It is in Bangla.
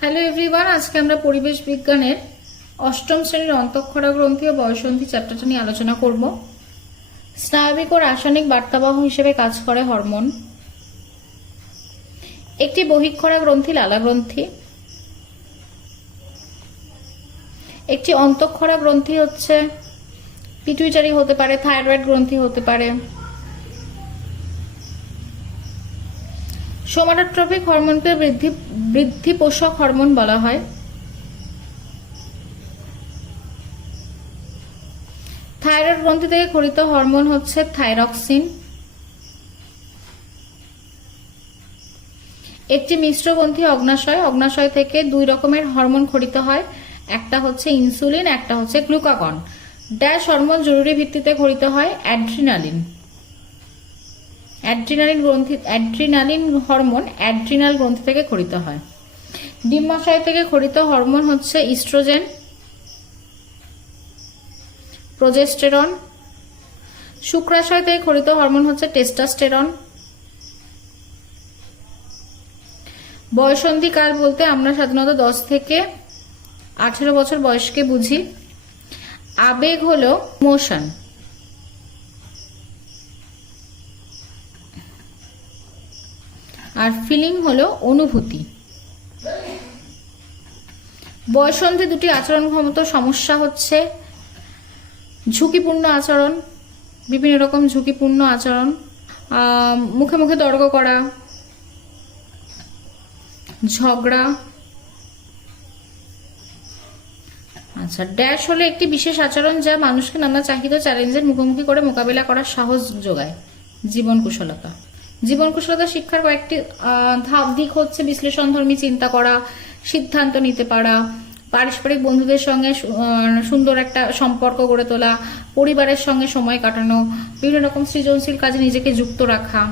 হ্যালো এভরিওয়ান আজকে আমরা পরিবেশ বিজ্ঞানের অষ্টম শ্রেণির অন্তঃক্ষরা গ্রন্থি ও বয়সন্ধি চ্যাপ্টারটা নিয়ে আলোচনা করব। স্নায়বিক ও রাসায়নিক বার্তাবাহ হিসেবে কাজ করে হরমোন। একটি বহিক্ষরা গ্রন্থি লালা গ্রন্থি। একটি অন্তঃক্ষরা গ্রন্থি হচ্ছে পিটুইটারি হতে পারে থাইরয়েড গ্রন্থি হতে পারে। সোমাটোট্রপিক হরমোনকে বৃদ্ধি বৃদ্ধি পোষক হরমোন বলা হয়। থাইরয়েড গ্রন্থি থেকে খরিত হরমোন হচ্ছে থাইরক্সিন। একটি মিশ্র গ্রন্থি অগ্নাশয়। অগ্নাশয় থেকে দুই রকমের হরমোন খরিত হয়। একটা হচ্ছে ইনসুলিন, একটা হচ্ছে গ্লুকাগন। ড্যাশ হরমোন জরুরি ভিত্তিতে খরিত হয় অ্যাড্রিনালিন। অ্যাড্রিনালিন গ্রন্থি অ্যাড্রিনালিন হরমোন অ্যাড্রিনাল গ্রন্থি থেকে খরিত হয়। ডিম্বাশয় থেকে খরিত হরমোন হচ্ছে ইস্ট্রোজেন, প্রোজেস্টেরন। শুক্রাশয় থেকে খরিত হরমোন হচ্ছে টেস্টাস্টেরন। বয়সন্ধি কাল বলতে আমরা সাধারণত দশ থেকে আঠেরো বছর বয়সকে বুঝি। আবেগ হলো মোশন আর ফিলিং হলো অনুভূতি। বয়সন্ধি দুটি আচরণ ক্ষমতা সমস্যা হচ্ছে। ঝুঁকিপূর্ণ আচরণ, বিভিন্ন রকম ঝুঁকিপূর্ণ আচরণ মুখে মুখে তর্ক করা, ঝগড়া। আচ্ছা ড্যাশ হলো একটি বিশেষ আচরণ যা মানুষকে নানা চাহিদা, চ্যালেঞ্জের মুখোমুখি করে মোকাবিলা করার সাহস যোগায়। জীবন কুশলতা। জীবন কুশলতা শিক্ষার কয়েকটি ধাপ, দিক হচ্ছে বিশ্লেষণধর্মী চিন্তা করা সিদ্ধান্ত নিতে পারা, পারস্পরিক বন্ধুদের সঙ্গে সুন্দর একটা সম্পর্ক গড়ে তোলা, পরিবারের সঙ্গে সময় কাটানো, বিভিন্ন রকম সৃজনশীল কাজে নিজেকে যুক্ত রাখা।